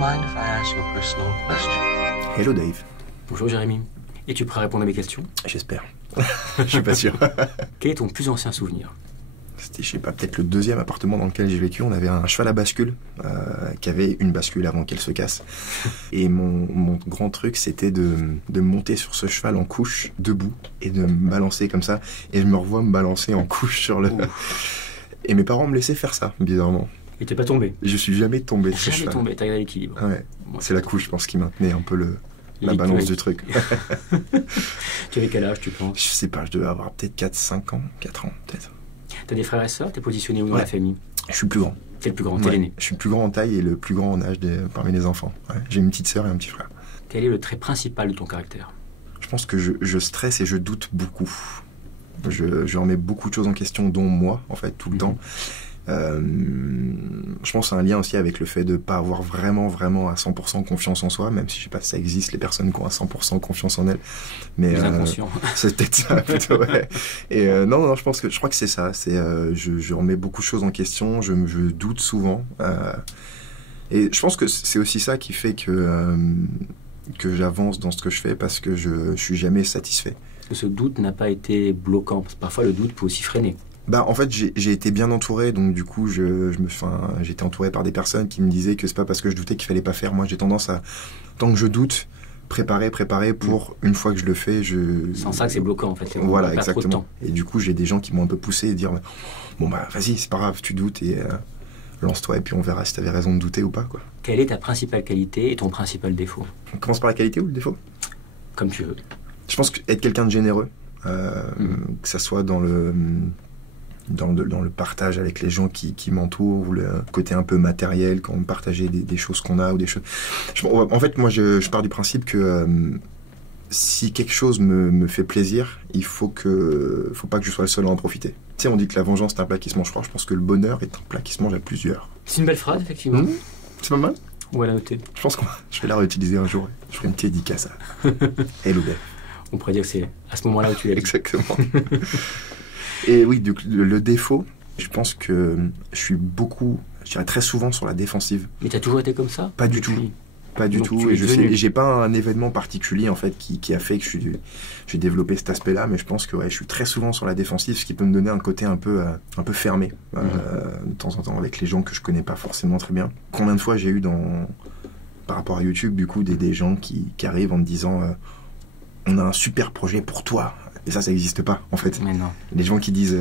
mind if I ask you a personal question? Hello Dave. Bonjour Jérémy. Es-tu prêt à répondre à mes questions? J'espère. Je suis pas sûr. Quel est ton plus ancien souvenir? C'était, je sais pas, peut-être le deuxième appartement dans lequel j'ai vécu. On avait un cheval à bascule qui avait une bascule avant qu'elle se casse. Et mon grand truc, c'était de monter sur ce cheval en couche, debout, et de me balancer comme ça. Et je me revois me balancer en couche sur le... Et mes parents me laissaient faire ça, bizarrement. Et t'es pas tombé? Je suis jamais tombé de ce cheval. Jamais tombé, t'as gardé l'équilibre. Ouais. Moi, C'est la couche, je pense, qui maintenait un peu la balance du truc. Tu avais quel âge, tu penses? Je sais pas, je devais avoir peut-être 4 ans, peut-être. T'as des frères et sœurs? T'es positionné où dans Ouais. la famille? Je suis le plus grand. T'es le plus grand, t'es Ouais. l'aîné. Je suis le plus grand en taille et le plus grand en âge parmi les enfants. Ouais. J'ai une petite sœur et un petit frère. Quel est le trait principal de ton caractère? Je pense que je stresse et je doute beaucoup. Je remets beaucoup de choses en question, dont moi, en fait, tout le temps. Je pense que c'est un lien aussi avec le fait de ne pas avoir vraiment à 100% confiance en soi, même si je sais pas si ça existe, les personnes qui ont à 100% confiance en elles. Mais Les inconscients. c'est peut-être ça, plutôt, ouais. Et non, je crois que c'est ça. C'est, je remets beaucoup de choses en question, je doute souvent. Et je pense que c'est aussi ça qui fait que j'avance dans ce que je fais, parce que je suis jamais satisfait. Que ce doute n'a pas été bloquant, parce que parfois le doute peut aussi freiner. Bah, en fait, j'ai été bien entouré, donc du coup, j'étais entouré par des personnes qui me disaient que c'est pas parce que je doutais qu'il fallait pas faire. Moi, j'ai tendance à, tant que je doute, préparer pour, une fois que je le fais, Sans ça que c'est bloquant, en fait. Voilà, pas trop de exactement. temps. Et du coup, j'ai des gens qui m'ont un peu poussé et dire, bon bah, vas-y, c'est pas grave, tu doutes et lance-toi et puis on verra si t'avais raison de douter ou pas, quoi. Quelle est ta principale qualité et ton principal défaut? On commence par la qualité ou le défaut? Comme tu veux. Je pense qu'être quelqu'un de généreux, que ça soit dans le partage avec les gens qui m'entourent, ou le côté un peu matériel, quand on partageait des choses qu'on a ou des choses. En fait, moi, je pars du principe que si quelque chose me fait plaisir, il faut pas que je sois le seul à en profiter. Tu sais, on dit que la vengeance est un plat qui se mange froid. Je pense que le bonheur est un plat qui se mange à plusieurs. C'est une belle phrase, effectivement. C'est pas mal. On va la noter. Je pense que je vais la réutiliser un jour. Je ferai une petite dédicace à Hello Dave. On pourrait dire que c'est à ce moment-là où tu l'as dit. Exactement. Et oui, le défaut, je pense que je dirais très souvent sur la défensive. Mais t'as toujours été comme ça? Pas du tout. Pas du Donc, tout. tu es Et devenu. j'ai pas un événement particulier en fait qui a fait que j'ai développé cet aspect-là, mais je pense que je suis très souvent sur la défensive, ce qui peut me donner un côté un peu fermé de temps en temps avec les gens que je connais pas forcément très bien. Combien de fois j'ai eu par rapport à YouTube, du coup, des gens qui arrivent en me disant on a un super projet pour toi. Et ça n'existe pas, en fait. Mais non. Les gens qui disent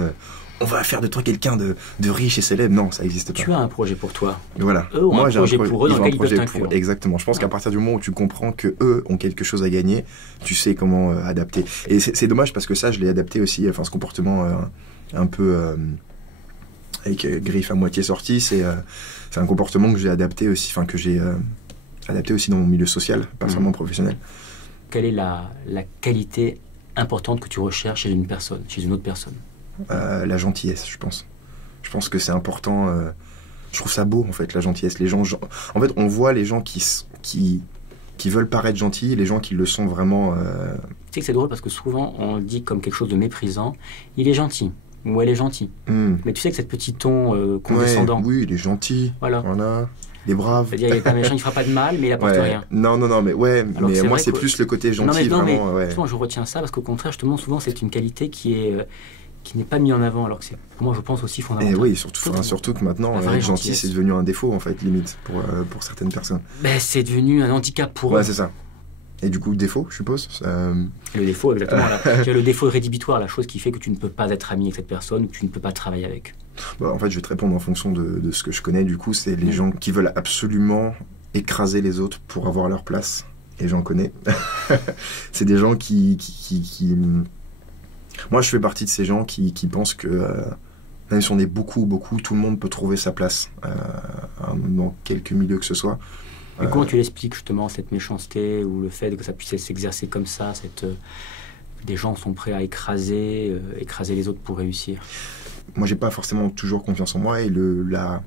on va faire de toi quelqu'un de riche et célèbre, non, ça n'existe pas. Tu as un projet pour toi. Et voilà. Eux ont un j'ai projet pour eux dans ils ont lequel un ils peuvent projet t'inclure. Exactement. Je pense qu'à partir du moment où tu comprends que eux ont quelque chose à gagner, tu sais comment adapter. Et c'est dommage parce que ça, je l'ai adapté aussi, enfin, ce comportement un peu avec griffe à moitié sortie, c'est un comportement que j'ai adapté aussi, enfin, que j'ai adapté aussi dans mon milieu social, pas seulement professionnel. Quelle est la qualité importante que tu recherches chez une personne, chez une autre personne? La gentillesse, je pense. Je pense que c'est important. Je trouve ça beau, en fait, la gentillesse. Les gens, en fait, on voit les gens qui veulent paraître gentils, et les gens qui le sont vraiment. Tu sais que c'est drôle parce que souvent on le dit comme quelque chose de méprisant. Il est gentil ou elle est gentille. Mais tu sais que cette petit ton condescendant. Ouais, oui, il est gentil. Voilà. Il est brave. C'est-à-dire il est pas méchant, il fera pas de mal, mais il apporte rien. Non, mais ouais. Alors mais c'est moi, vrai c'est que- plus le côté gentil, Non, mais vraiment. Ouais. justement, je retiens ça parce qu'au contraire, justement, souvent c'est une qualité qui n'est pas mise en avant, alors que c'est, pour moi, je pense aussi Et fondamental. oui, surtout que maintenant, La vraie être gentil, gentillesse. c'est devenu un défaut, en fait, limite, pour certaines personnes. Ben, c'est devenu un handicap pour eux. Ouais, c'est ça. Et du coup, défaut, je suppose. Le défaut, exactement. Le défaut rédhibitoire, la chose qui fait que tu ne peux pas être ami avec cette personne ou que tu ne peux pas travailler avec. En fait, je vais te répondre en fonction de ce que je connais. Du coup, c'est les gens qui veulent absolument écraser les autres pour avoir leur place. Et j'en connais. C'est des gens qui... Moi, je fais partie de ces gens qui pensent que même si on est beaucoup, tout le monde peut trouver sa place dans quelque milieu que ce soit. Et comment tu l'expliques justement, cette méchanceté ou le fait que ça puisse s'exercer comme ça, des gens sont prêts à écraser les autres pour réussir? Moi, j'ai pas forcément toujours confiance en moi et la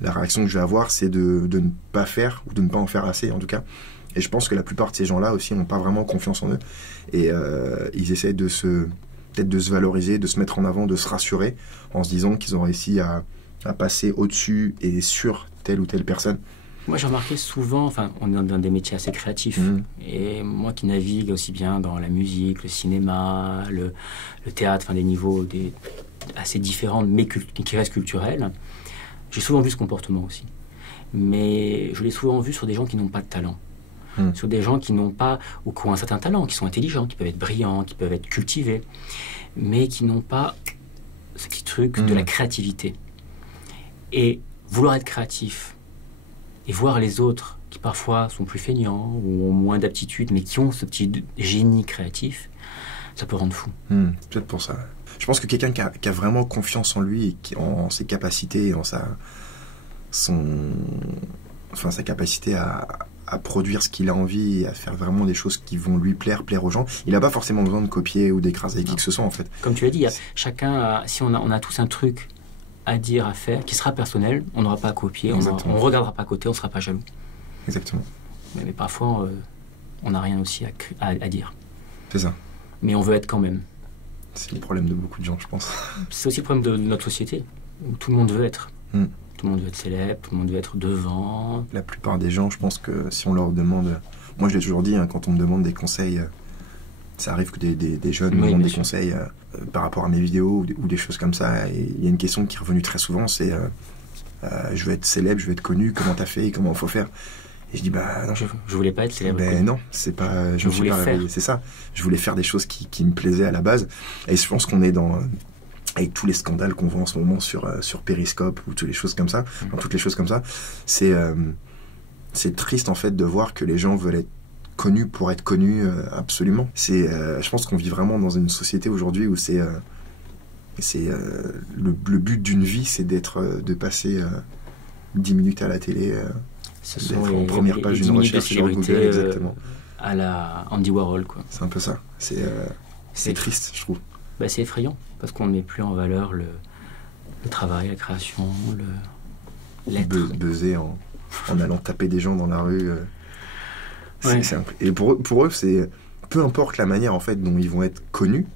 réaction que je vais avoir, c'est de ne pas faire ou de ne pas en faire assez, en tout cas. Et je pense que la plupart de ces gens-là aussi n'ont pas vraiment confiance en eux et ils essaient peut-être de se valoriser, de se mettre en avant, de se rassurer en se disant qu'ils ont réussi à passer au-dessus et sur telle ou telle personne. Moi, j'ai remarqué souvent, enfin, on est dans des métiers assez créatifs. Et moi qui navigue aussi bien dans la musique, le cinéma, le théâtre, enfin, des niveaux assez différents, mais qui restent culturels, j'ai souvent vu ce comportement aussi. Mais je l'ai souvent vu sur des gens qui n'ont pas de talent. Sur des gens qui n'ont pas, ou qui ont un certain talent, qui sont intelligents, qui peuvent être brillants, qui peuvent être cultivés, mais qui n'ont pas ce petit truc de la créativité. Et vouloir être créatif et voir les autres qui parfois sont plus feignants ou ont moins d'aptitude, mais qui ont ce petit génie créatif, ça peut rendre fou. Peut-être pour ça. Je pense que quelqu'un qui a vraiment confiance en lui, et en ses capacités, en sa capacité à produire ce qu'il a envie et à faire vraiment des choses qui vont lui plaire aux gens. Il n'a pas forcément besoin de copier ou d'écraser qui que ce soit, en fait. Comme tu l'as dit, si on a tous un truc à dire, à faire, qui sera personnel, on n'aura pas à copier, on ne regardera pas à côté, on ne sera pas jaloux. Exactement. Mais parfois, on n'a rien aussi à dire. C'est ça. Mais on veut être quand même. C'est le problème de beaucoup de gens, je pense. C'est aussi le problème de notre société, où tout le monde veut être. Tout le monde veut être célèbre, tout le monde veut être devant. La plupart des gens, je pense que si on leur demande... Moi, je l'ai toujours dit, quand on me demande des conseils, ça arrive que des jeunes me demandent des conseils par rapport à mes vidéos ou des choses comme ça. Et il y a une question qui est revenue très souvent, c'est je veux être célèbre, je veux être connu, comment t'as fait, comment il faut faire. Et je dis, non. Je voulais pas être célèbre. Non, c'est pas... Je voulais faire. C'est ça. Je voulais faire des choses qui me plaisaient à la base. Et je pense qu'on est dans... avec tous les scandales qu'on voit en ce moment sur Periscope ou toutes les choses comme ça, c'est triste en fait de voir que les gens veulent être connus pour être connus absolument. Je pense qu'on vit vraiment dans une société aujourd'hui où le but d'une vie, c'est de passer 10 minutes à la télé, d'être en première page d'une recherche sur Google, exactement. À la Andy Warhol, quoi. C'est un peu ça. C'est triste, je trouve. C'est effrayant, parce qu'on ne met plus en valeur le travail, la création, l'être. Buzzer en allant taper des gens dans la rue. Et pour eux, c'est... Peu importe la manière, en fait, dont ils vont être connus,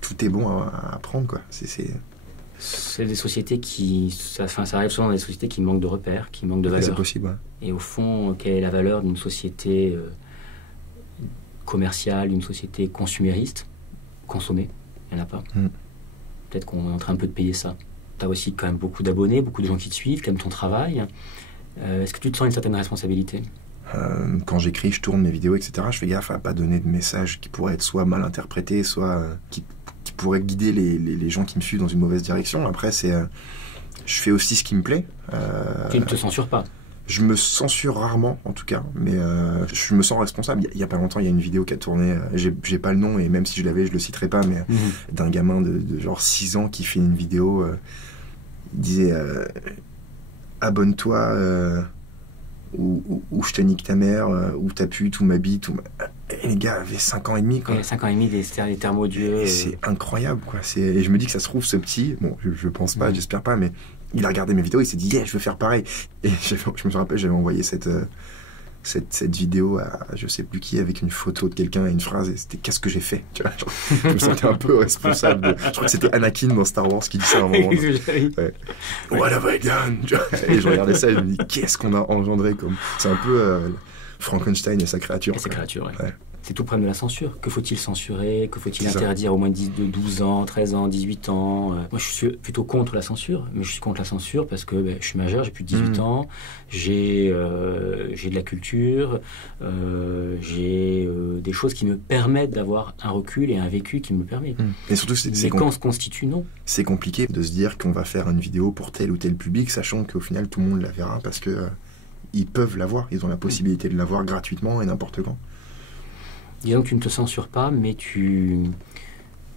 tout est bon à apprendre, quoi. C'est des sociétés ça arrive souvent dans des sociétés qui manquent de repères, qui manquent de valeurs. C'est possible, ouais. Et au fond, quelle est la valeur d'une société... commerciale, une société consumériste, consommée, il n'y en a pas. Peut-être qu'on est en train un peu de payer ça. Tu as aussi quand même beaucoup d'abonnés, beaucoup de gens qui te suivent, qui aiment ton travail. Est-ce que tu te sens une certaine responsabilité ? Quand j'écris, je tourne mes vidéos, etc., je fais gaffe à ne pas donner de messages qui pourraient être soit mal interprétés, soit qui pourraient guider les gens qui me suivent dans une mauvaise direction. Après, je fais aussi ce qui me plaît. Tu ne te censures pas ? Je me censure rarement, en tout cas, mais je me sens responsable. Il y a pas longtemps, il y a une vidéo qui a tourné, j'ai pas le nom, et même si je l'avais, je le citerai pas, mais d'un gamin de genre 6 ans qui fait une vidéo, il disait abonne-toi, ou je te nique ta mère, ou ta pute, ou ma bite, Et les gars avaient 5 ans et demi, quoi. 5 ans et demi, des termes odieux. C'est incroyable, quoi. Et je me dis que ça se trouve, ce petit, bon, je pense pas, j'espère pas, mais il a regardé mes vidéos, il s'est dit, je veux faire pareil. Et je me rappelle, j'avais envoyé cette vidéo à je sais plus qui, avec une photo de quelqu'un et une phrase, et c'était qu'est-ce que j'ai fait, tu vois, genre, je me sentais un peu responsable je crois que c'était Anakin dans Star Wars qui dit ça à un moment. Ouais. What have I done, tu vois, et je regardais ça et je me dis qu'est-ce qu'on a engendré, comme c'est un peu Frankenstein et sa créature. Et sa créature, ouais. C'est tout le problème de la censure. Que faut-il censurer? Que faut-il interdire au moins de 12 ans, 13 ans, 18 ans? Moi, je suis plutôt contre la censure. Mais je suis contre la censure parce que je suis majeur, j'ai plus de 18 ans, j'ai de la culture, j'ai des choses qui me permettent d'avoir un recul et un vécu qui me permet. Et surtout, mais quand on se constitue, non. C'est compliqué de se dire qu'on va faire une vidéo pour tel ou tel public, sachant qu'au final, tout le monde la verra parce que ils peuvent la voir. Ils ont la possibilité de la voir gratuitement et n'importe quand. Disons que tu ne te censures pas, mais tu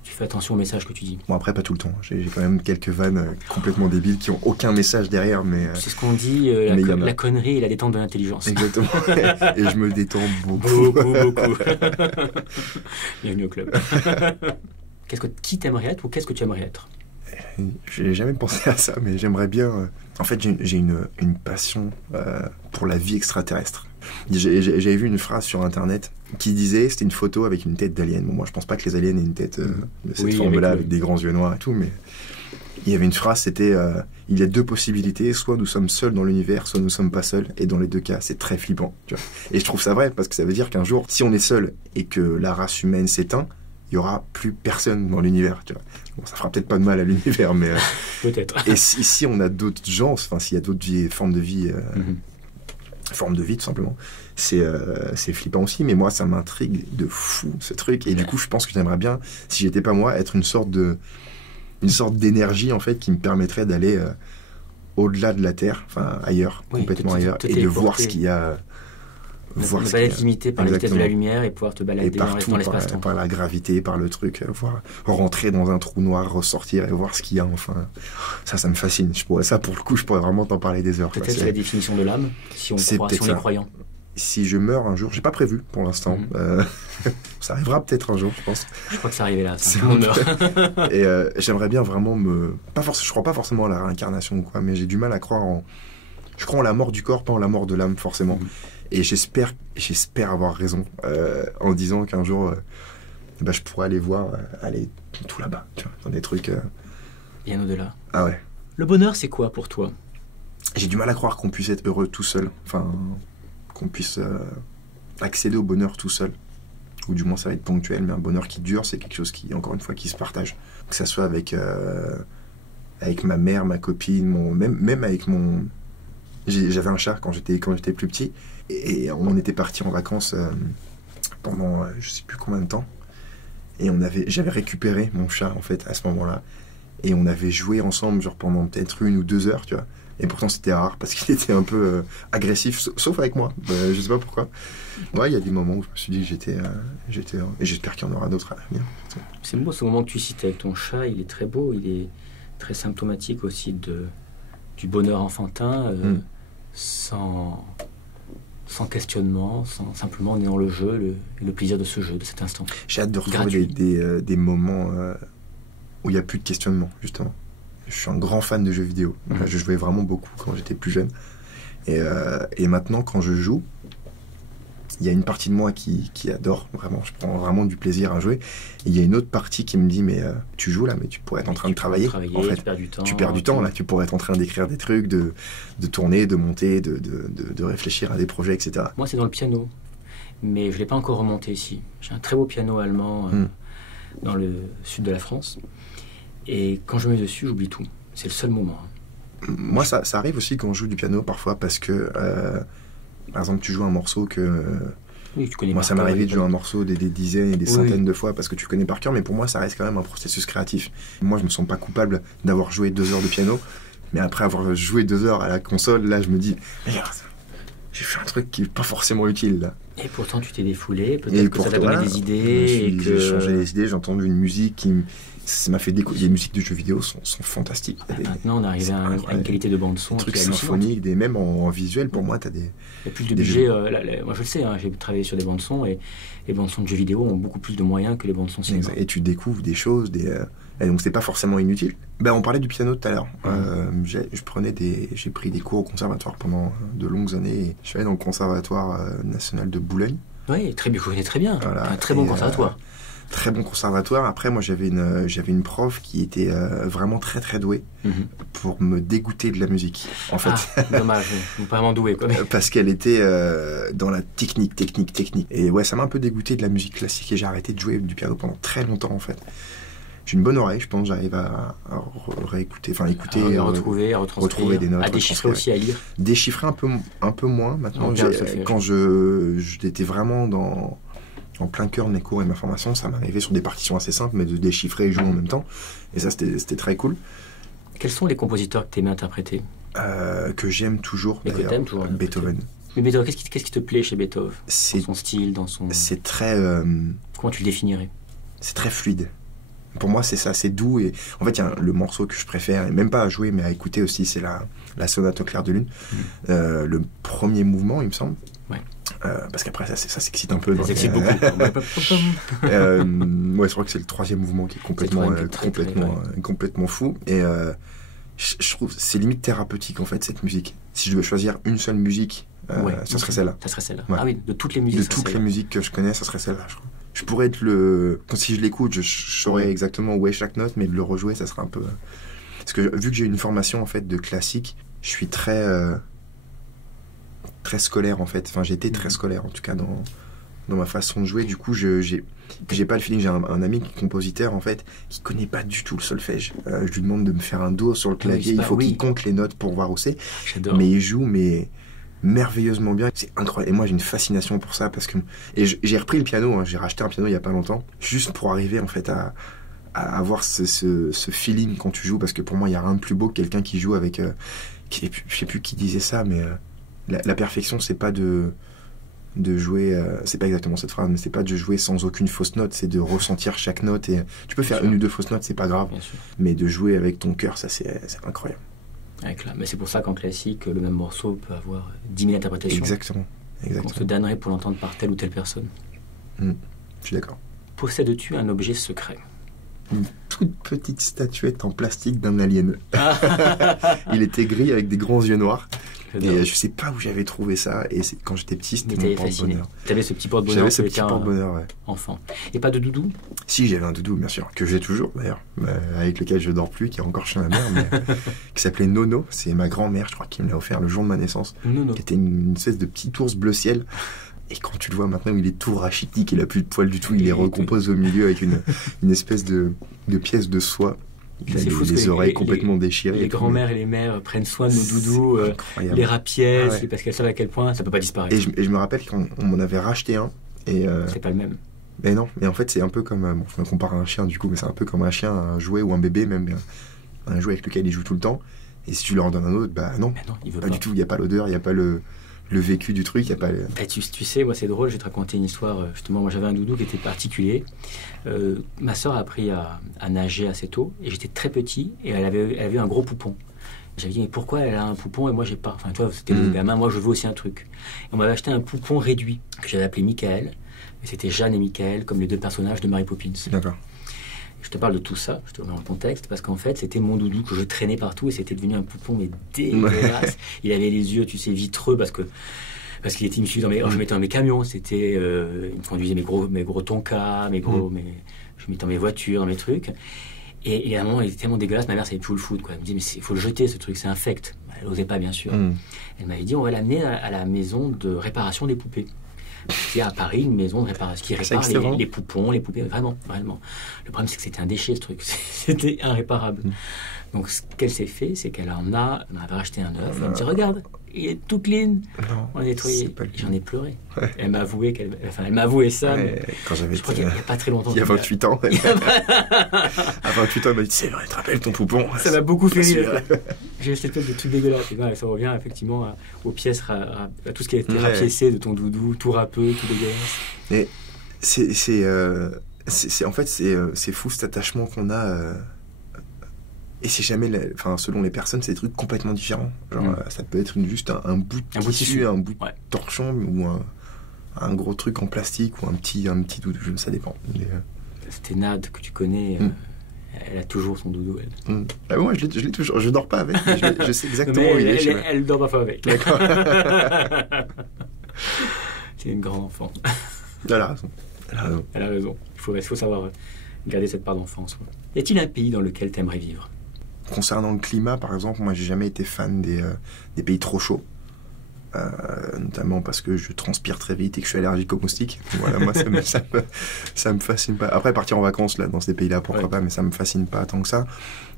fais attention au message que tu dis. Bon, après, pas tout le temps. J'ai quand même quelques vannes complètement débiles qui n'ont aucun message derrière, mais... C'est ce qu'on dit, la connerie et la détente de l'intelligence. Exactement. Et je me détends beaucoup. Beaucoup. Bienvenue au club. Qui t'aimerais être ou qu'est-ce que tu aimerais être? J'ai jamais pensé à ça, mais j'aimerais bien... En fait, j'ai une passion pour la vie extraterrestre. J'avais vu une phrase sur Internet qui disait, c'était une photo avec une tête d'alien. Bon, moi, je pense pas que les aliens aient une tête de cette forme-là, avec des grands yeux noirs et tout, mais il y avait une phrase, c'était il y a deux possibilités, soit nous sommes seuls dans l'univers, soit nous sommes pas seuls, et dans les deux cas, c'est très flippant. Tu vois. Et je trouve ça vrai, parce que ça veut dire qu'un jour, si on est seul et que la race humaine s'éteint, il y aura plus personne dans l'univers. Tu vois. Bon, ça fera peut-être pas de mal à l'univers, mais peut-être. Et si on a d'autres gens, enfin s'il y a d'autres formes de vie, formes de vie tout simplement, c'est flippant aussi. Mais moi, ça m'intrigue de fou ce truc. Et du coup, je pense que j'aimerais bien, si j'étais pas moi, être une sorte d'énergie en fait qui me permettrait d'aller au-delà de la Terre, enfin ailleurs, complètement ailleurs, et de voir ce qu'il y a. Ne pas être limité par la vitesse de la lumière et pouvoir te balader dans l'espace-temps. Par la gravité, par le truc, voir rentrer dans un trou noir, ressortir et voir ce qu'il y a. Enfin, ça me fascine. Ça, pour le coup, je pourrais vraiment t'en parler des heures. Peut-être c'est la définition de l'âme, si on est croyant. Si je meurs un jour, j'ai pas prévu pour l'instant. Ça arrivera peut-être un jour, je pense. Je crois que ça arrivait là. Tout le monde meurt. Et j'aimerais bien vraiment je crois pas forcément à la réincarnation ou quoi, mais j'ai du mal à croire je crois en la mort du corps, pas en la mort de l'âme forcément. Et j'espère avoir raison en disant qu'un jour, je pourrais aller voir, aller tout là-bas, tu vois, dans des trucs. Bien au-delà. Ah ouais. Le bonheur, c'est quoi pour toi? J'ai du mal à croire qu'on puisse être heureux tout seul. Enfin, qu'on puisse accéder au bonheur tout seul. Ou du moins, ça va être ponctuel, mais un bonheur qui dure, c'est quelque chose qui, encore une fois, qui se partage. Que ça soit avec ma mère, ma copine, même avec mon... J'avais un chat quand j'étais plus petit. Et on était partis en vacances pendant je sais plus combien de temps. Et j'avais récupéré mon chat en fait à ce moment-là. Et on avait joué ensemble genre pendant peut-être 1 ou 2 heures, tu vois. Et pourtant c'était rare parce qu'il était un peu agressif, sauf avec moi. Je sais pas pourquoi. Ouais, il y a des moments où je me suis dit que j'étais et j'espère qu'il y en aura d'autres à l'avenir. C'est beau ce moment que tu cites avec ton chat, il est très beau, il est très symptomatique aussi du bonheur enfantin, sans questionnement, simplement on est dans le jeu, le plaisir de ce jeu, de cet instant. J'ai hâte de retrouver des moments où il n'y a plus de questionnement, justement. Je suis un grand fan de jeux vidéo. Je jouais vraiment beaucoup quand j'étais plus jeune. Et maintenant, quand je joue, il y a une partie de moi qui adore, vraiment. Je prends vraiment du plaisir à jouer. Et il y a une autre partie qui me dit, mais tu joues là, mais tu pourrais être en train de travailler. En fait, tu perds du temps là. Tu pourrais être en train d'écrire des trucs, de tourner, de monter, de réfléchir à des projets, etc. Moi, c'est dans le piano. Mais je ne l'ai pas encore remonté ici. J'ai un très beau piano allemand dans le sud de la France. Et quand je me mets dessus, j'oublie tout. C'est le seul moment. Moi, ça arrive aussi quand je joue du piano parfois parce que, par exemple, tu joues un morceau que... Oui, tu connais. Moi, ça m'est arrivé de jouer un morceau des dizaines et des centaines de fois parce que tu connais par cœur, mais pour moi, ça reste quand même un processus créatif. Moi, je me sens pas coupable d'avoir joué 2 heures de piano, mais après avoir joué 2 heures à la console, là, je me dis, regarde, j'ai fait un truc qui est pas forcément utile, là. Et pourtant, tu t'es défoulé, peut-être que ça t'a donné des idées. J'ai changé les idées, j'ai entendu une musique qui ça m'a fait découvrir. Les musiques de jeux vidéo sont fantastiques. Maintenant, on arrive à une qualité de bande-son. Des trucs symphoniques, même en visuel, pour moi, t'as des... Il y a plus de budget. Moi, je le sais, j'ai travaillé sur des bandes-son et les bandes-son de jeux vidéo ont beaucoup plus de moyens que les bandes-son cinéma. Et tu découvres des choses, et donc c'est pas forcément inutile. On parlait du piano tout à l'heure. J'ai pris des cours au conservatoire pendant de longues années. Et je suis allé dans le conservatoire national de Boulogne. Oui, je connais très bien. Voilà, un très bon conservatoire. Très bon conservatoire. Après, moi, j'avais une prof qui était vraiment très très douée pour me dégoûter de la musique. En fait, dommage, vraiment douée quoi. Parce qu'elle était dans la technique. Et ouais, ça m'a un peu dégoûté de la musique classique et j'ai arrêté de jouer du piano pendant très longtemps en fait. J'ai une bonne oreille, je pense. J'arrive à réécouter, écouter, à retrouver des notes, à déchiffrer aussi, à lire. Déchiffrer un peu moins maintenant. Quand j'étais vraiment en plein cœur de mes cours et ma formation, ça m'arrivait sur des partitions assez simples, mais de déchiffrer et jouer en même temps. Et ça, c'était très cool. Quels sont les compositeurs que tu aimais interpréter que j'aime toujours, d'ailleurs, toujours Beethoven. Mais Beethoven, qu'est-ce qui te plaît chez Beethoven? Dans son style, dans son... C'est très... Comment tu le définirais? C'est très fluide. Pour moi, c'est ça, c'est doux. Et en fait, le morceau que je préfère, et même pas à jouer, mais à écouter aussi, c'est la sonate au clair de lune. Le premier mouvement, il me semble. Ouais. Parce qu'après, ça s'excite un peu. Ça s'excite beaucoup. Ouais, je crois que c'est le 3e mouvement qui est complètement fou. Et je trouve c'est limite thérapeutique, en fait, cette musique. Si je devais choisir une seule musique, ça serait celle-là. Ça serait celle-là. Ouais. Ah oui, de toutes les musiques. De toutes les musiques que je connais, ça serait celle-là, je crois. Je pourrais être quand si je l'écoute, je saurais exactement où est chaque note, mais de le rejouer, ça serait un peu... Parce que vu que j'ai une formation en fait de classique, je suis très scolaire en fait. Enfin, j'ai été très scolaire en tout cas dans ma façon de jouer. Du coup, j'ai pas le feeling. J'ai un ami qui est compositeur en fait, qui connaît pas du tout le solfège. Je lui demande de me faire un do sur le clavier. Il faut qu'il compte les notes pour voir où c'est. J'adore. Mais il joue merveilleusement bien. C'est incroyable. Et moi, j'ai une fascination pour ça parce que j'ai repris le piano. Hein. J'ai racheté un piano il y a pas longtemps, juste pour arriver en fait à avoir ce feeling quand tu joues. Parce que pour moi, il y a rien de plus beau que quelqu'un qui joue avec. Je sais plus qui disait ça, mais la perfection, c'est pas de jouer, c'est pas exactement cette phrase, mais c'est pas de jouer sans aucune fausse note, c'est de ressentir chaque note. Et tu peux faire une ou deux fausses notes, c'est pas grave, mais de jouer avec ton cœur, ça c'est incroyable. Mais c'est pour ça qu'en classique, le même morceau peut avoir 10 000 interprétations. Exactement. On se damnerait pour l'entendre par telle ou telle personne. Je suis d'accord. Possèdes-tu un objet secret? Une toute petite statuette en plastique d'un alien. Il était gris avec des grands yeux noirs. Et je sais pas où j'avais trouvé ça. Et quand j'étais petit, c'était mon porte-bonheur. T'avais ce petit porte-bonheur. J'avais ce petit porte-bonheur, ouais. Enfant. Et pas de doudou? Si, j'avais un doudou, bien sûr, que j'ai toujours d'ailleurs, avec lequel je dors plus, qui est encore chez ma mère, mais qui s'appelait Nono. C'est ma grand-mère, je crois, qui me l'a offert le jour de ma naissance. Nono. Qui était une espèce de petit ours bleu ciel. Et quand tu le vois maintenant, il est tout rachitique, il a plus de poils du tout, il les recompose au milieu avec une espèce de pièce de soie. Il a les oreilles complètement déchirées. Les grands-mères et les mères prennent soin de nos doudous, les rapiècent, parce qu'elles savent à quel point ça peut pas disparaître. Et je me rappelle qu'on m'en avait racheté un. C'est pas le même. Mais non, mais en fait c'est un peu comme, je me compare à un chien du coup, mais c'est un peu comme un chien, un jouet ou un bébé même, un jouet avec lequel il joue tout le temps. Et si tu leur en donnes un autre, bah non, il veut pas du tout, il n'y a pas l'odeur, il n'y a pas le vécu du truc, il n'y a pas... Tu sais, moi c'est drôle, je vais te raconter une histoire. Justement, moi j'avais un doudou qui était particulier. Ma sœur a appris à nager assez tôt, et j'étais très petit, et elle avait un gros poupon. J'avais dit, mais pourquoi elle a un poupon et moi j'ai pas? Enfin, toi, c'était le gamin, moi je veux aussi un truc. Et on m'avait acheté un poupon réduit, que j'avais appelé Michael, et c'était Jeanne et Michael, comme les deux personnages de Mary Poppins. D'accord. Je te parle de tout ça, je te remets dans le contexte, parce qu'en fait, c'était mon doudou que je traînais partout et c'était devenu un poupon, mais dégueulasse. Il avait les yeux, tu sais, vitreux, parce qu'il était, je me mettais dans mes camions, il me conduisait mes gros Tonka, je me mettais dans mes voitures, dans mes trucs. Et à un moment, il était tellement dégueulasse, ma mère savait plus où le foutre, quoi. Elle me dit, mais il faut le jeter, ce truc, c'est infect. Elle n'osait pas, bien sûr. Elle m'avait dit, on va l'amener à la maison de réparation des poupées. Il y a à Paris une maison de réparation qui répare les poupons, les poupées, vraiment. Le problème, c'est que c'était un déchet, ce truc. C'était irréparable. Donc, ce qu'elle s'est fait, c'est qu'elle avait racheté un œuf. Elle me dit, regarde, il est tout clean. Non, on a nettoyé. J'en ai pleuré. Ouais. Elle m'a avoué ça. Ouais, quand j'avais je crois qu'il n'y a pas très longtemps. Il y a 28 ans. À 28 ans, elle m'a dit, c'est vrai, tu te rappelles ton poupon? Ça m'a beaucoup fait rire. J'ai cette espèce de truc dégueulasse. Et là, ça revient effectivement aux pièces, à tout ce qui a été rapiécé de ton doudou, tout râpeux, tout dégueulasse. Mais en fait, c'est fou cet attachement qu'on a. Et c'est jamais, selon les personnes, c'est des trucs complètement différents. Genre, ça peut être juste un bout de tissu, un bout de torchon, ou un gros truc en plastique, ou un petit doudou, ça dépend. C'était Nad, que tu connais, elle a toujours son doudou, elle. Ah bon, moi, je l'ai toujours. Je dors pas avec, mais je sais exactement où il est. Elle dort parfois avec. D'accord. C'est une grande enfant. Elle a raison. Il faut savoir garder cette part d'enfance. Y a-t-il un pays dans lequel tu aimerais vivre? Concernant le climat, par exemple, moi j'ai jamais été fan des pays trop chauds, notamment parce que je transpire très vite et que je suis allergique aux moustiques. Voilà, moi ça me fascine pas. Après, partir en vacances là dans ces pays-là, pourquoi pas, mais ça me fascine pas tant que ça.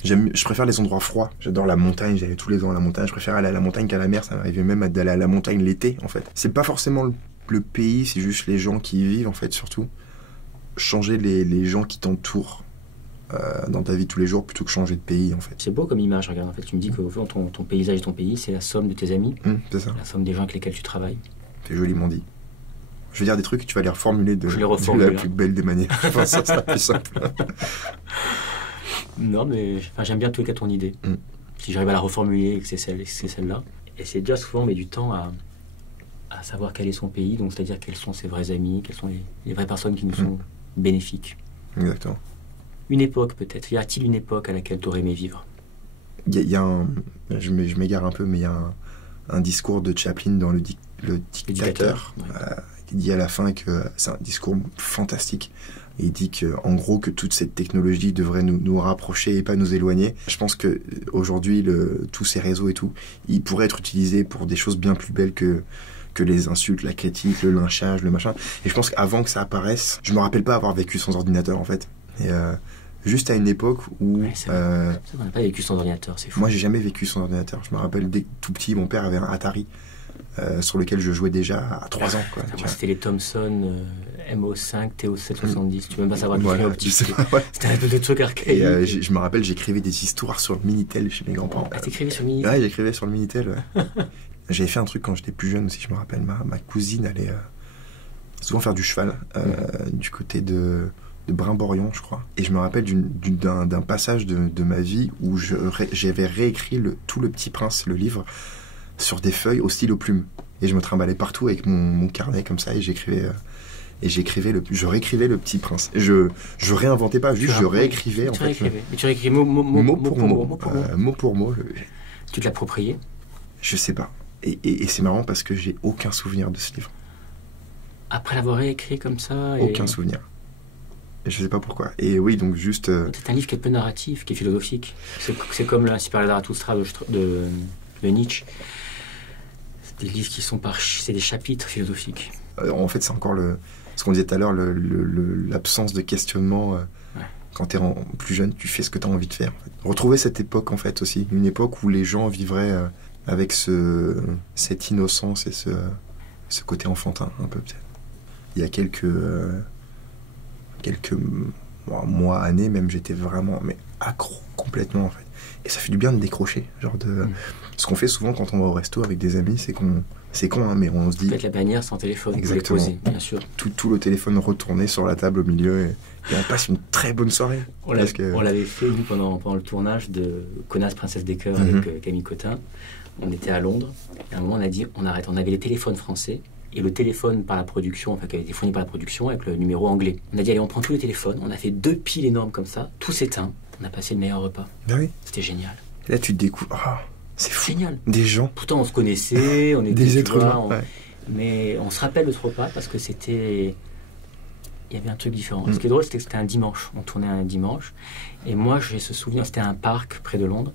Je préfère les endroits froids. J'adore la montagne. J'allais tous les ans à la montagne. Je préfère aller à la montagne qu'à la mer. Ça m'arrivait même d'aller à la montagne l'été, en fait. C'est pas forcément le pays, c'est juste les gens qui y vivent, en fait, surtout. Changer les gens qui t'entourent dans ta vie de tous les jours plutôt que changer de pays, en fait. C'est beau comme image, regarde. En fait, tu me dis que ton paysage et ton pays, c'est la somme de tes amis, c'est ça. la somme des gens avec lesquels tu travailles. C'est joliment dit. Je vais dire des trucs, tu vas les reformuler de la plus belle des manières. Je pense que ça sera plus simple. Non, mais j'aime bien en tout cas ton idée. Si j'arrive à la reformuler et que c'est celle-là. Et c'est déjà souvent on met du temps à savoir quel est son pays, donc c'est-à-dire quels sont ses vrais amis, quelles sont les vraies personnes qui nous sont bénéfiques. Exactement. Une époque peut-être. Y a-t-il une époque à laquelle tu aurais aimé vivre? Je m'égare un peu, mais il y a un discours de Chaplin dans le Dictateur, qui dit à la fin que c'est un discours fantastique. Et il dit en gros que toute cette technologie devrait nous rapprocher et pas nous éloigner. Je pense que aujourd'hui tous ces réseaux et tout, ils pourraient être utilisés pour des choses bien plus belles que les insultes, la critique, le lynchage, le machin. Et je pense qu'avant que ça apparaisse, je me rappelle pas avoir vécu sans ordinateur en fait. Et juste à une époque où... c'est vrai. On n'a pas vécu sans ordinateur, c'est fou. Moi j'ai jamais vécu sans ordinateur. Je me rappelle dès tout petit, mon père avait un Atari sur lequel je jouais déjà à 3 ans. Quoi, moi, c'était les Thomson MO5, TO770. Tu peux même pas savoir du voilà, optique. Ouais. C'était un peu de trucs archaïques. Et je me rappelle, j'écrivais des histoires sur le Minitel chez mes grands-parents. Ah, t'écrivais sur le Minitel? Ouais, j'écrivais sur le Minitel, ouais. J'avais fait un truc quand j'étais plus jeune aussi, je me rappelle. Ma cousine allait souvent faire du cheval du côté de Brimborion, je crois. Et je me rappelle d'un passage de ma vie où j'avais réécrit tout Le Petit Prince, le livre, sur des feuilles au stylo plume. Et je me trimballais partout avec mon carnet comme ça et j'écrivais... je réécrivais Le Petit Prince. Je réinventais pas, juste je réécrivais. Mais tu réécrivais mot pour mot. Tu te l'appropriais? Je sais pas. Et c'est marrant parce que j'ai aucun souvenir de ce livre. Après l'avoir réécrit comme ça? Aucun souvenir. Et je sais pas pourquoi. Et oui, donc juste... C'est un livre qui est peu narratif, qui est philosophique. C'est comme l'Incipare Zarathustra de Nietzsche. C'est des livres qui sont c'est des chapitres philosophiques. En fait, c'est encore ce qu'on disait tout à l'heure, l'absence de questionnement. Ouais. Quand t'es plus jeune, tu fais ce que t'as envie de faire. En fait. Retrouver cette époque, en fait, aussi. Une époque où les gens vivraient avec cette innocence et ce côté enfantin, un peu, peut-être. Il y a quelques mois, années même, j'étais vraiment accro complètement, en fait. Et ça fait du bien de décrocher. Ce qu'on fait souvent quand on va au resto avec des amis, c'est con, hein, mais on se dit... Peut-être la bannière sans téléphone. Exactement. Poser, bien sûr. Tout le téléphone retourné sur la table au milieu et on passe une très bonne soirée. On l'avait fait, nous, pendant le tournage de Connasse, Princesse des Cœurs avec Camille Cotin. On était à Londres. Et à un moment, on a dit, on arrête. On avait les téléphones français et le téléphone par la production, qui avait été fourni par la production avec le numéro anglais. On a dit, allez, on prend tous les téléphones. On a fait 2 piles énormes comme ça, tout s'éteint. On a passé le meilleur repas. Ben oui. C'était génial. Et là, tu te découvres. Oh, c'est fou. Génial. Des gens. Pourtant, on se connaissait, on était des êtres humains. Ouais. Mais on se rappelle de ce repas parce que il y avait un truc différent. Ce qui est drôle, c'était que c'était un dimanche. On tournait un dimanche. Et moi, j'ai ce souvenir, c'était un parc près de Londres.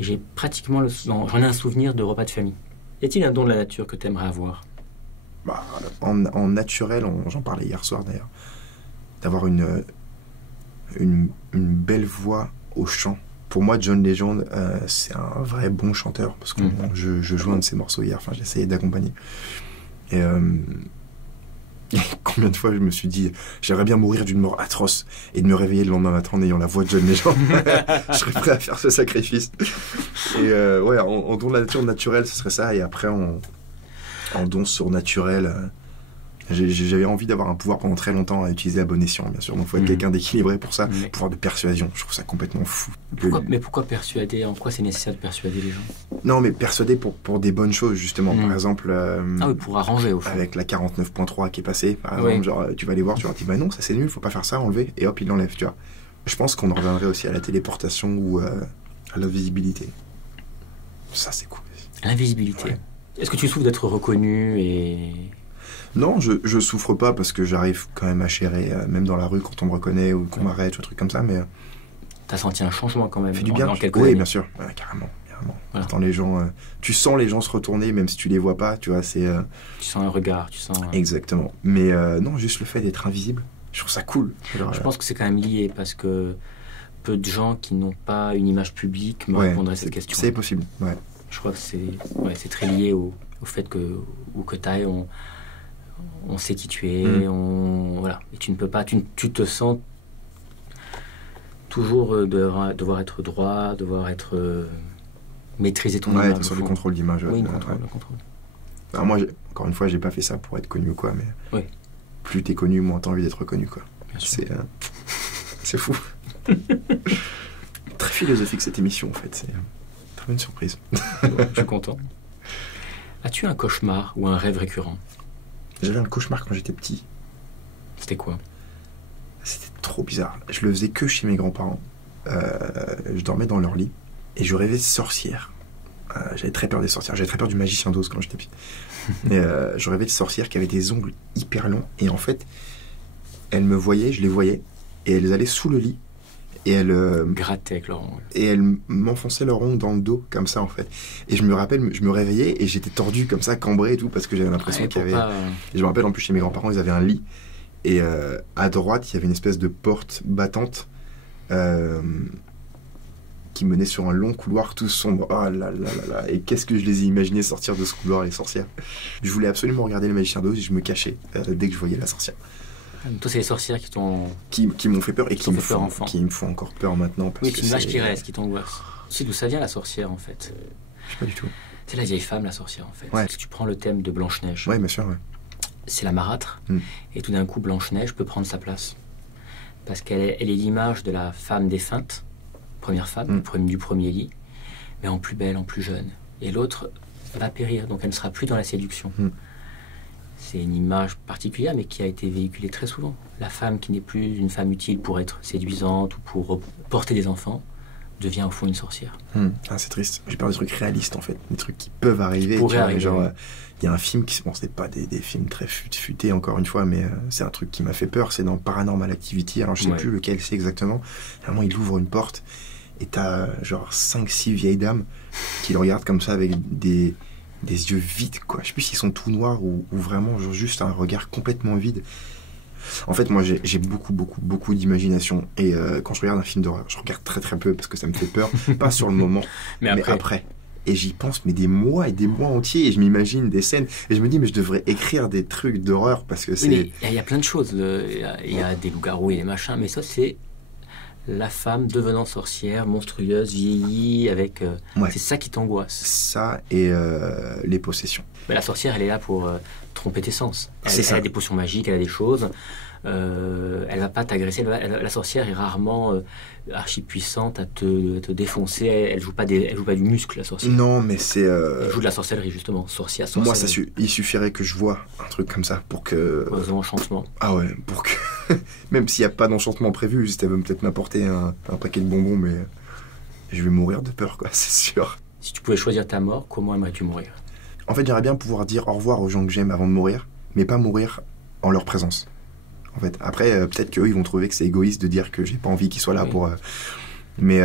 Et j'ai pratiquement j'en ai un souvenir de repas de famille. Y a-t-il un don de la nature que tu aimerais avoir? En naturel, j'en parlais hier soir d'ailleurs, d'avoir une belle voix au chant. Pour moi, John Legend, c'est un vrai bon chanteur, parce que je joue un de ses morceaux hier, enfin j'essayais d'accompagner. Et combien de fois je me suis dit, j'aimerais bien mourir d'une mort atroce et de me réveiller le lendemain matin en ayant la voix de John Legend. Je serais prêt à faire ce sacrifice. Et en don de la nature naturelle, ce serait ça, et après en don surnaturel... J'avais envie d'avoir un pouvoir pendant très longtemps à utiliser à bon escient, bien sûr. Donc, il faut être quelqu'un d'équilibré pour ça. Pouvoir de persuasion, je trouve ça complètement fou. Mais pourquoi persuader? En quoi c'est nécessaire de persuader les gens? Non, mais persuader pour des bonnes choses, justement. Par exemple... pour arranger, au fond. Avec la 49.3 qui est passée, par exemple, genre, tu vas aller voir, tu leur dis, bah non, ça c'est nul, faut pas faire ça, enlever. Et hop, il l'enlève, tu vois. Je pense qu'on en reviendrait aussi à la téléportation ou à l'invisibilité. Ça, c'est cool. L'invisibilité. Ouais. Est-ce que tu souffres d'être reconnu et... Non, je souffre pas parce que j'arrive quand même à chérer, même dans la rue quand on me reconnaît ou qu'on m'arrête ou un truc comme ça, mais... T'as senti un changement quand même? Fait du bien. Dans quelques années. Bien sûr, carrément. Voilà. Quand les gens, tu sens les gens se retourner, même si tu les vois pas, tu vois, c'est... Tu sens un regard, tu sens... Exactement. Mais non, juste le fait d'être invisible, je trouve ça cool. Je pense que c'est quand même lié parce que peu de gens qui n'ont pas une image publique me répondraient à cette question. C'est possible, ouais. Je crois que c'est très lié au fait que t'ailles, on sait qui tu es, voilà. Et tu ne peux pas, tu te sens toujours devoir être droit, devoir être maîtriser ton image. Sur le contrôle d'image. Oui, le contrôle. Alors moi, encore une fois, j'ai pas fait ça pour être connu ou quoi, mais plus t'es connu, moins t'as envie d'être reconnu, quoi. C'est fou. Très philosophique cette émission, en fait. C'est une très bonne surprise. Je suis content. As-tu un cauchemar ou un rêve récurrent? J'avais un cauchemar quand j'étais petit. C'était quoi? C'était trop bizarre. Je le faisais que chez mes grands-parents. Je dormais dans leur lit et je rêvais sorcière. J'avais très peur des sorcières. J'avais très peur du magicien d'Oz quand j'étais petit. Et je rêvais de sorcières qui avaient des ongles hyper longs. Et en fait, elles me voyaient, je les voyais. Et elles allaient sous le lit. Et elles grattaient avec leurs ongles. et elles m'enfonçaient leurs ongles dans le dos, comme ça, en fait. Et je me rappelle, je me réveillais et j'étais tordu comme ça, cambré et tout, parce que j'avais l'impression qu'il y avait... Et je me rappelle, en plus, chez mes grands-parents, ils avaient un lit. Et à droite, il y avait une espèce de porte battante qui menait sur un long couloir tout sombre. Oh là là là là. Et qu'est-ce que je les ai imaginés sortir de ce couloir, les sorcières. Je voulais absolument regarder le magicien d'Oz et je me cachais dès que je voyais la sorcière. Toi, c'est les sorcières qui t'ont... Qui m'ont fait peur et qui me peur enfant. qui me font encore peur maintenant. Parce Oui, que c'est une image qui reste, qui t'angoisse. Tu sais d'où ça vient, la sorcière, en fait? Je sais pas du tout. C'est la vieille femme, la sorcière, en fait. Ouais. Si tu prends le thème de Blanche-Neige, Ouais, bien sûr, ouais. c'est la marâtre. Et tout d'un coup, Blanche-Neige peut prendre sa place. Parce qu'elle est l'image de la femme défunte, première femme, du premier lit, mais en plus belle, en plus jeune. Et l'autre va périr, donc elle ne sera plus dans la séduction. C'est une image particulière, mais qui a été véhiculée très souvent. La femme qui n'est plus une femme utile pour être séduisante ou pour porter des enfants, devient au fond une sorcière. Ah, c'est triste. J'ai peur des trucs réalistes, en fait. Des trucs qui peuvent arriver. Pourraient arriver. Genre, il y a un film qui... Bon, c'est pas des films très futés, encore une fois, mais c'est un truc qui m'a fait peur. C'est dans Paranormal Activity. Alors, je sais plus lequel c'est exactement. Vraiment, il ouvre une porte et t'as genre 5-6 vieilles dames qui le regardent comme ça avec des yeux vides, quoi. Je sais plus s'ils sont tout noirs ou vraiment genre, juste un regard complètement vide. En fait, moi, j'ai beaucoup d'imagination. Et quand je regarde un film d'horreur, je regarde très très peu parce que ça me fait peur. Pas sur le moment, mais après. Et j'y pense, mais des mois et des mois entiers. Et je m'imagine des scènes. Et je me dis, mais je devrais écrire des trucs d'horreur parce que c'est... Oui, il y a plein de choses. Il y a des loups-garous et des machins. Mais ça, c'est la femme devenant sorcière, monstrueuse, vieillie, avec... C'est ça qui t'angoisse. Ça et les possessions. Mais la sorcière, elle est là pour tromper tes sens. Elle a des potions magiques, elle a des choses. Elle va pas t'agresser. La sorcière est rarement archi puissante à te défoncer. Elle joue pas du muscle, la sorcière. Non, mais c'est... Elle joue de la sorcellerie, justement. Sorcière. Moi, il suffirait que je vois un truc comme ça pour que... Un enchantement. Ah ouais, pour que... Même s'il n'y a pas d'enchantement prévu, juste elle veut peut-être m'apporter un paquet de bonbons, mais je vais mourir de peur, quoi, c'est sûr. Si tu pouvais choisir ta mort, comment aimerais-tu mourir? En fait, j'aimerais bien pouvoir dire au revoir aux gens que j'aime avant de mourir, mais pas mourir en leur présence. En fait, après, peut-être qu'eux, ils vont trouver que c'est égoïste de dire que j'ai pas envie qu'ils soient là pour... Mais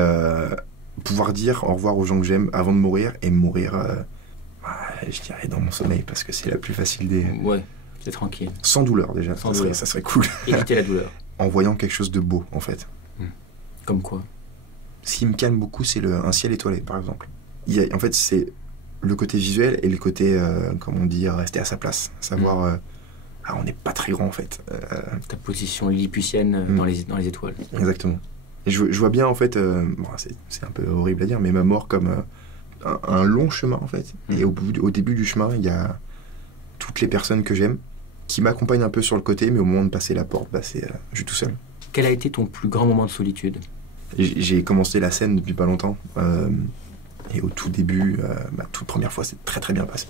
pouvoir dire au revoir aux gens que j'aime avant de mourir et mourir, je dirais, dans mon sommeil, parce que c'est la plus facile des... Ouais, c'est tranquille. Sans douleur, déjà. Ça serait cool. Éviter la douleur. En voyant quelque chose de beau, en fait. Comme quoi? Ce qui me calme beaucoup, c'est un ciel étoilé, par exemple. En fait, c'est le côté visuel et le côté, comme on dit, rester à sa place. Savoir... on n'est pas très grand, en fait. Ta position lilliputienne dans les étoiles. Exactement. Et je vois bien, en fait, c'est un peu horrible à dire, mais ma mort comme un long chemin, en fait. Et au début du chemin, il y a toutes les personnes que j'aime qui m'accompagnent un peu sur le côté, mais au moment de passer la porte, je suis tout seul. Quel a été ton plus grand moment de solitude? J'ai commencé la scène depuis pas longtemps. Et au tout début, ma toute première fois, c'est très très bien passé.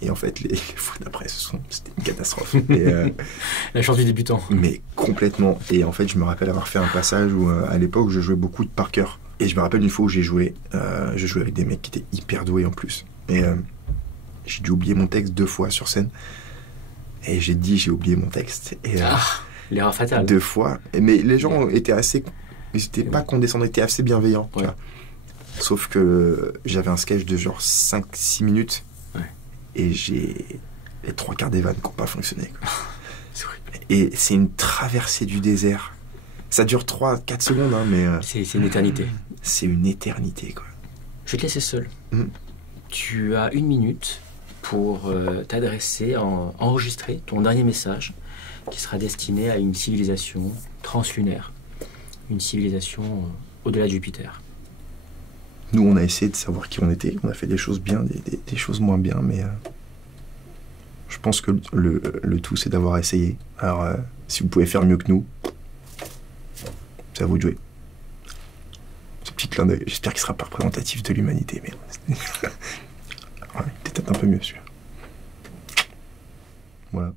Et en fait, les fois d'après, c'était une catastrophe. La chance du débutant. Mais complètement. Et en fait, je me rappelle avoir fait un passage où, à l'époque, je jouais beaucoup de par cœur. Et je me rappelle une fois où je jouais avec des mecs qui étaient hyper doués en plus. Et j'ai dû oublier mon texte 2 fois sur scène. Et j'ai dit, j'ai oublié mon texte. Et, l'erreur fatale. 2 fois. Mais les gens étaient assez... Ils n'étaient pas condescendants, ils étaient assez bienveillants. Tu vois. Sauf que j'avais un sketch de genre 5-6 minutes. Et j'ai les 3/4 des vannes qui n'ont pas fonctionné. Quoi. C'est horrible. Et c'est une traversée du désert. Ça dure 3-4 secondes, hein, mais... c'est une éternité. C'est une éternité, quoi. Je vais te laisser seul. Tu as 1 minute pour t'adresser, enregistrer ton dernier message qui sera destiné à une civilisation translunaire. Une civilisation au-delà de Jupiter. Nous, on a essayé de savoir qui on était. On a fait des choses bien, des choses moins bien, mais je pense que le tout, c'est d'avoir essayé. Alors, si vous pouvez faire mieux que nous, c'est à vous de jouer. Ce petit clin d'œil, j'espère qu'il sera pas représentatif de l'humanité, mais... ouais, peut-être un peu mieux, celui-là. Voilà.